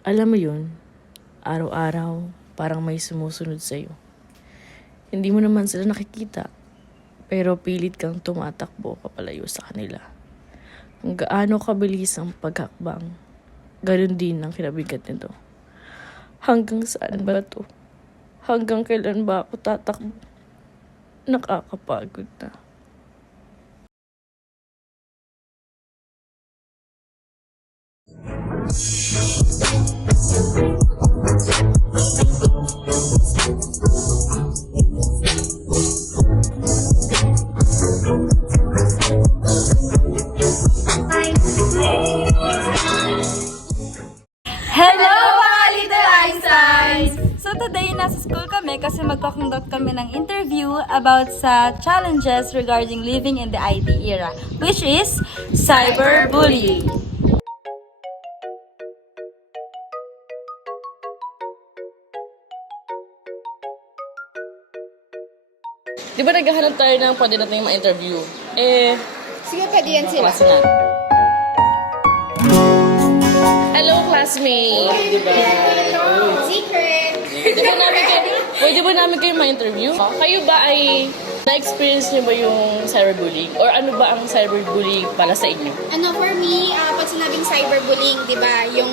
Alam mo yun, araw-araw parang may sumusunod sa'yo. Hindi mo naman sila nakikita, pero pilit kang tumatakbo papalayo sa kanila. Kung gaano kabilis ang paghakbang, ganun din ang kinabigat nito. Hanggang saan ba to? Hanggang kailan ba ako tatakbo? Nakakapagod na. Hello mga Little Einsteins! So today, nasa school kami kasi magkakonduct kami ng interview about sa challenges regarding living in the IT era, which is cyberbullying. Di ba naghahanap tayo ng pwede natin ma-interview? Sige, pwede yan sila. Klase na. Hello, classmate! Secret! Pwede ba namin kayo ma-interview? Kayo ba ay na-experience niyo ba yung cyberbullying? Or ano ba ang cyberbullying para sa inyo? For me, pag sinabing cyberbullying, di ba, yung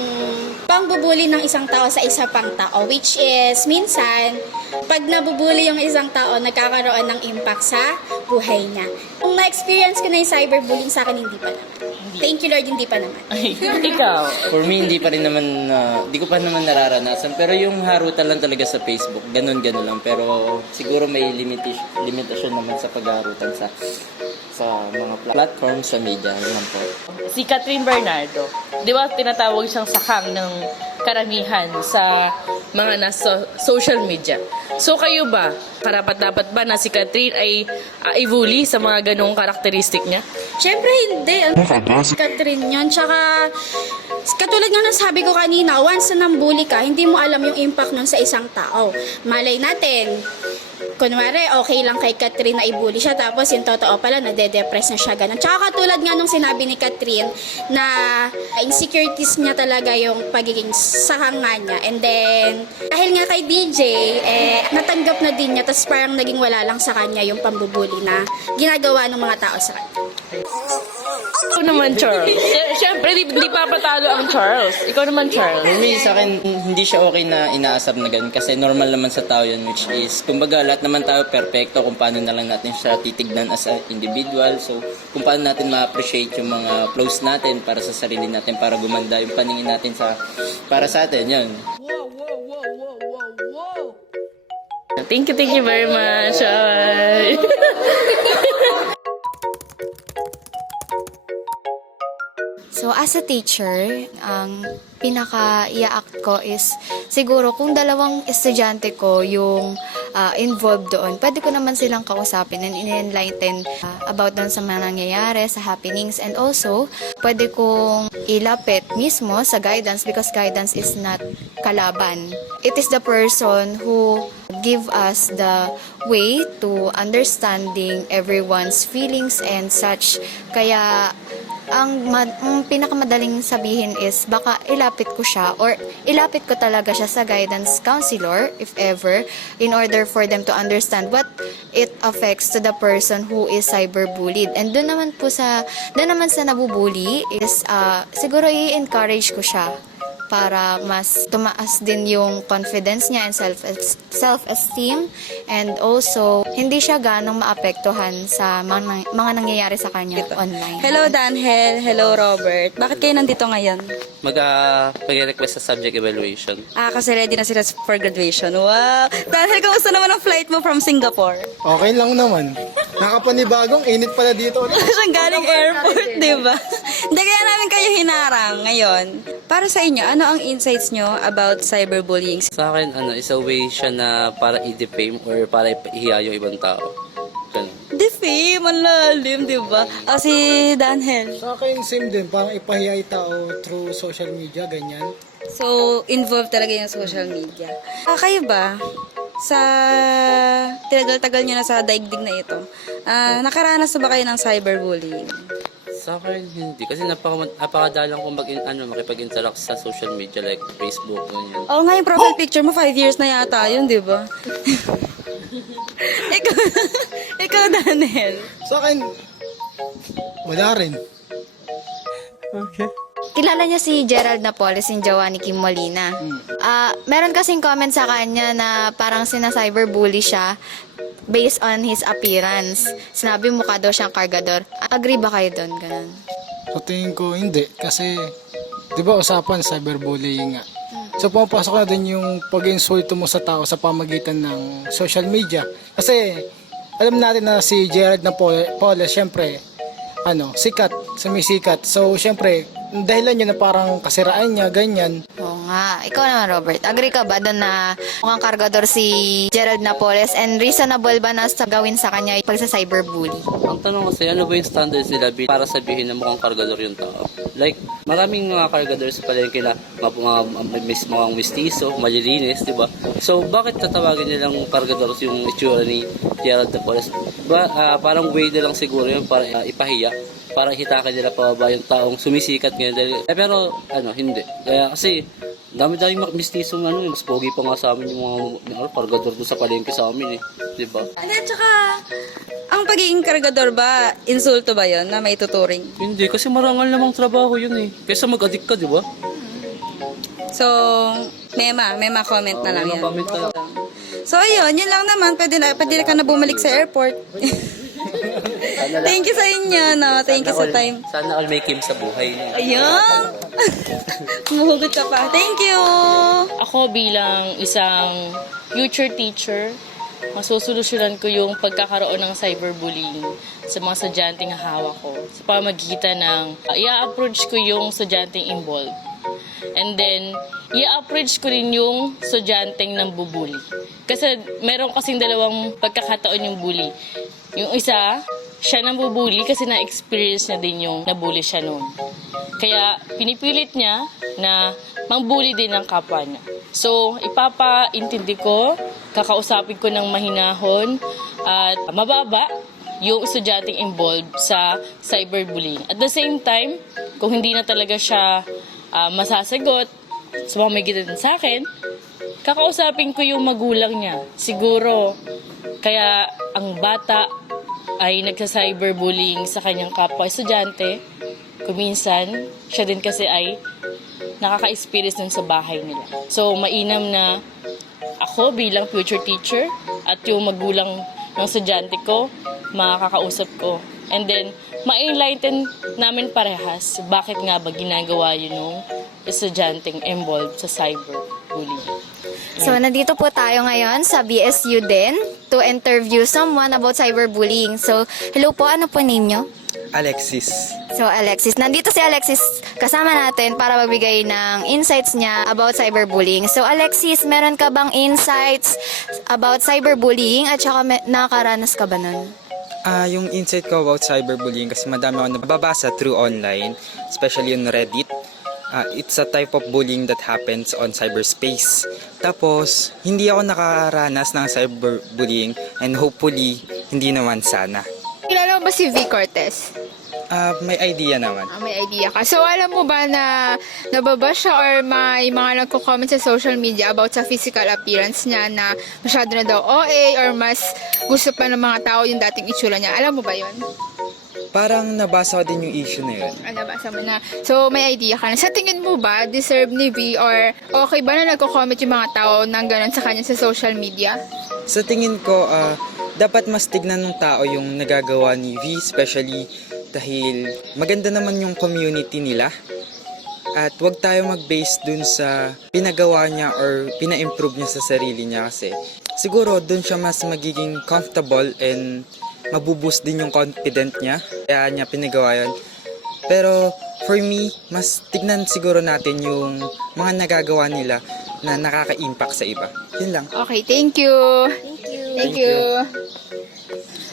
pangbubuli ng isang tao sa isa pang tao, which is, minsan, pag nabubuli yung isang tao, nagkakaroon ng impact sa buhay niya. Kung na-experience ko na yung cyberbullying sa akin, hindi pa naman. Thank you, Lord, hindi pa naman. Ay, ikaw. For me, hindi pa rin naman, hindi ko pa naman nararanasan. Pero yung harutan lang talaga sa Facebook, ganun-ganun lang. Pero siguro may limitasyon naman sa pagharutan sa mga platform sa media. Yun po. Si Catherine Bernardo, di ba tinatawag siyang sakang ng karamihan sa mga nasa social media. So kayo ba, karapat-dapat ba na si Catherine ay i-bully sa mga ganong karakteristik niya? Siyempre, hindi. Catherine yun. Tsaka, katulad nga ng sabi ko kanina, once na nambuli ka, hindi mo alam yung impact nun sa isang tao. Malay natin, kunwari, okay lang kay Catherine na i-bully siya, tapos yung totoo pala, nade-depress na siya, ganun. Tsaka katulad nga nung sinabi ni Catherine, na insecurities niya talaga yung pagiging sahanga niya. And then, dahil nga kay DJ, natanggap na din niya, tapos parang naging wala lang sa kanya yung pambubuli na ginagawa ng mga tao sa kanya. Ikaw naman, Charles. Siyempre, di papatalo ang Charles. Ikaw naman, Charles. For me, sa akin, hindi siya okay na inaasar na ganun. Kasi normal naman sa tao yun, which is, kumbaga, lahat naman tayo perfecto kung paano na lang natin siya titignan as an individual. So, kung paano natin ma-appreciate yung mga flaws natin para sa sarili natin, para gumanda yung paningin natin para sa atin, yun. Thank you very much. Ay. So, as a teacher, ang pinaka-i-act ko is siguro kung dalawang estudyante ko yung involved doon, pwede ko naman silang kausapin and in-enlighten about doon sa mga nangyayari, sa happenings, and also, pwede kong ilapit mismo sa guidance because guidance is not kalaban. It is the person who give us the way to understanding everyone's feelings and such. Kaya, ang pinakamadaling sabihin is baka ilapit ko siya or ilapit ko talaga siya sa guidance counselor if ever in order for them to understand what it affects to the person who is cyberbullied. And doon naman sa nabubully is siguro i-encourage ko siya para mas tumaas din yung confidence niya and self-esteem, and also hindi siya ganong maapektuhan sa mga nangyayari sa kanya online. Hello Danhel, hello Robert. Bakit kayo nandito ngayon? Mag-request sa subject evaluation. Kasi ready na sila for graduation. Wow! Danhel, kamusta naman ang flight mo from Singapore? Okay lang naman. Nakapanibagong init pala dito. Siyang galing airport, di ba? Hindi, kaya namin kayo hinarang ngayon. Para sa inyo, ano ang insights nyo about cyberbullying? Sa akin, is a way siya na para i-defame or para ihiya yung ibang tao. Ganun. Defame, ang lalim, di ba? Si Danhel. Sa akin, same din. Parang ipahiyay tao through social media, ganyan. So, involved talaga yung social media. Kayo ba, sa tinagal-tagal nyo na sa daigdig na ito, nakaranas na ba kayo ng cyberbullying? Sa akin, hindi. Kasi napakadalang ko makipag-interact sa social media like Facebook, ganyan. Oo nga, yung profile picture mo, 5 years na yata yun, di ba? ikaw, ikaw, Daniel. Sa akin, wala rin. Kilala niyo si Gerald Napoles, yung jowa ni Kim Molina. Meron kasing comment sa kanya na parang sina-cyberbully siya based on his appearance. Sinabi mukha daw siyang kargador. Agree ba kayo doon? Ganun. So tingin ko hindi. Kasi, di ba usapan cyberbullying nga. So pumapasok na din yung pag-insulto mo sa tao sa pamagitan ng social media. Kasi, alam natin na si Gerald Napoles, syempre, sikat, sumisikat. So, syempre, dahilan yun na parang kasiraan niya, ganyan. Oo nga. Ikaw naman, Robert. Agree ka ba doon na mukhang kargador si Gerald Napoles and reasonable ba na gawin sa kanya pag sa cyberbully? Ang tanong kasi, ano ba yung standards nila para sabihin na mukhang kargador yung tao? Like, maraming mga kargador sa palengke na mga mistiso, malilinis, di ba? So, bakit tatawagin nilang kargador yung itsura ni Gerald Napoles? Parang way na lang siguro yun para ipahiya, para hitakin nila pababa yung taong sumisikat ngayon. Pero, hindi. Kaya kasi, dami-dami mistisong mas pogi pa nga sa amin yung mga kargador doon sa palengke sa amin Diba? At saka, ang pagiging kargador ba, insulto ba yon na may tuturing? Hindi, kasi marangal namang trabaho yun Kaysa mag-addict ka, diba? So, mema comment na lang yan. Comment na lang. So, ayun, yun lang naman. Pwede na ka na bumalik sa airport. Thank you sa inyo, no? Thank you sa time. Sana all may Kim sa buhay. Ayun! Muhugot ka pa. Thank you! Ako bilang isang future teacher, masusolusyonan ko yung pagkakaroon ng cyberbullying sa mga estudyanteng hawak ko sa pamagitan ng i-approach ko yung estudyanteng involved. And then, i-approach ko rin yung estudyanteng nambubuli. Kasi meron kasing dalawang pagkakataon yung bully. Yung isa, siya nambubuli kasi na-experience niya din yung nabully siya noon. Kaya pinipilit niya na mangbully din ng kapwa niya. So, ipapaintindi ko, kakausapin ko ng mahinahon at mababa yung estudyanteng involved sa cyberbullying. At the same time, kung hindi na talaga siya masasagot sa pamamagitan sa akin, kakausapin ko yung magulang niya. Siguro, kaya ang bata ay nagsa-cyberbullying sa kanyang kapwa estudyante. Kuminsan, siya din kasi ay nakaka-experience nun sa bahay nila. So, mainam na ako bilang future teacher at yung magulang ng estudyante ko, makakausap ko. And then, ma-enlighten namin parehas bakit nga ba ginagawa yun ng estudyanteng involved sa cyberbullying. So, nandito po tayo ngayon sa BSU din to interview someone about cyberbullying. So, hello po, ano po name nyo? Alexis. So, Alexis. Nandito si Alexis kasama natin para magbigay ng insights niya about cyberbullying. So, Alexis, meron ka bang insights about cyberbullying at saka nakakaranas ka ba nun? Yung insight ko about cyberbullying kasi madami ako nababasa through online, especially on Reddit. It's a type of bullying that happens on cyberspace. Tapos, hindi ako nakaranas ng cyberbullying and hopefully, hindi naman sana. Kilala mo ba si V. Cortez? May idea naman. May idea ka. So, alam mo ba na nababash siya or may mga nagko-comment sa social media about sa physical appearance niya na masyado na daw OA or mas gusto pa ng mga tao yung dating itsura niya? Alam mo ba yun? Parang nabasa ko din yung issue na yun. Nabasa mo na. So, may idea ka na. Sa tingin mo ba, deserve ni V or okay ba na nagko-comment yung mga tao ng ganun sa kanya sa social media? Sa tingin ko, dapat mas tignan ng tao yung nagagawa ni V, especially dahil maganda naman yung community nila. At wag tayo mag-base dun sa pinagawa niya or pina-improve niya sa sarili niya kasi siguro dun siya mas magiging comfortable and mabuboost din yung confident niya. Kaya niya pinagawa yun. Pero for me, mas tignan siguro natin yung mga nagagawa nila na nakaka-impact sa iba. Yun lang. Okay, thank you. Thank you.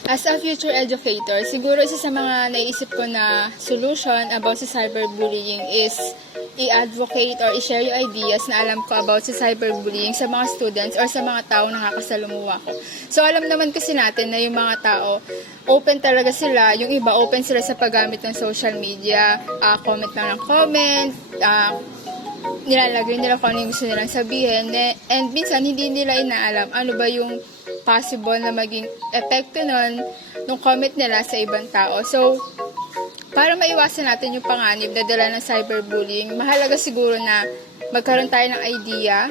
As a future educator, siguro isa sa mga naisip ko na solution about sa cyberbullying is i-advocate or i-share yung ideas na alam ko about sa cyberbullying sa mga students or sa mga tao nakakasalumuha ko. So alam naman kasi natin na yung mga tao, open talaga sila, yung iba open sila sa paggamit ng social media, comment lang ng comment, nilalagay nila kung ano yung gusto nilang sabihin, and minsan hindi nila inaalam ano ba yung possible na maging epekto nun nung comment nila sa ibang tao. So, para maiwasan natin yung panganib na dala ng cyberbullying, mahalaga siguro na magkaroon tayo ng idea,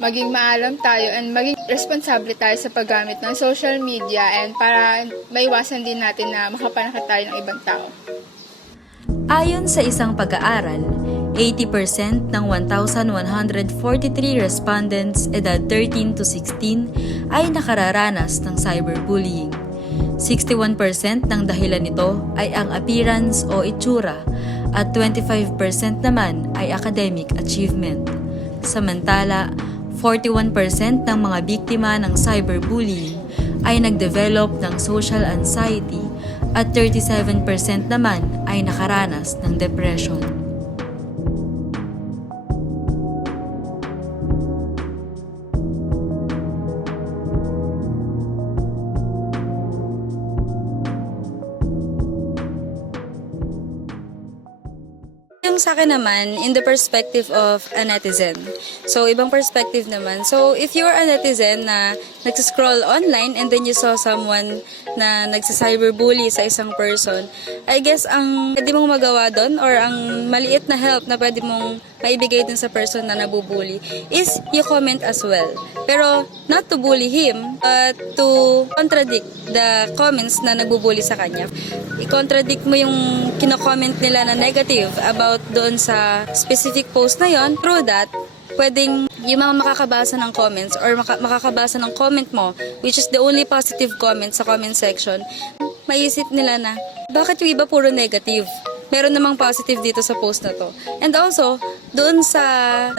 maging maalam tayo, and maging responsable tayo sa paggamit ng social media, and para maiwasan din natin na makapanakit tayo ng ibang tao. Ayon sa isang pag-aaral, 80% ng 1,143 respondents edad 13 to 16 ay nakararanas ng cyberbullying. 61% ng dahilan nito ay ang appearance o itsura at 25% naman ay academic achievement. Samantala, 41% ng mga biktima ng cyberbullying ay nagdevelop ng social anxiety at 37% naman ay nakaranas ng depression. Yung sa akin naman, in the perspective of a netizen. So, ibang perspective naman. So, if you're a netizen na nagsiscroll online and then you saw someone na nagsicyberbully sa isang person, I guess ang pwede mong magawa doon or ang maliit na help na pwede mong maibigay dun sa person na nabubully is you comment as well. Pero not to bully him, but to contradict the comments na nagbubully sa kanya. I-contradict mo yung kino-comment nila na negative about doon sa specific post na yon. Through that, pwedeng yung mga makakabasa ng comments or makakabasa ng comment mo, which is the only positive comment sa comment section, maisip nila na, bakit yung iba puro negative? Meron namang positive dito sa post na to. And also, doon sa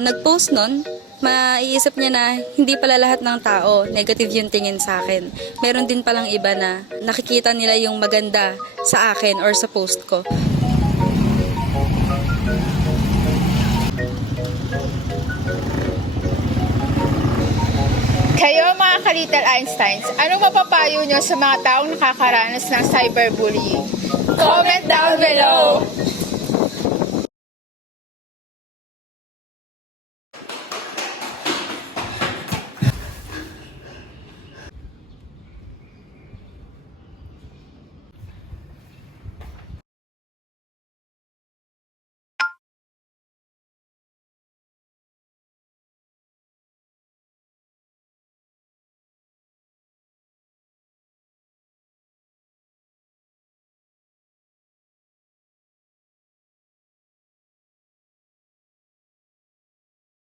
nag-post nun, maiisip niya na hindi pala lahat ng tao negative yung tingin sa akin. Meron din palang iba na nakikita nila yung maganda sa akin or sa post ko. Kayo mga ka-Little Einsteins, anong mapapayo nyo sa mga taong nakakaranas ng cyberbullying? Comment down below!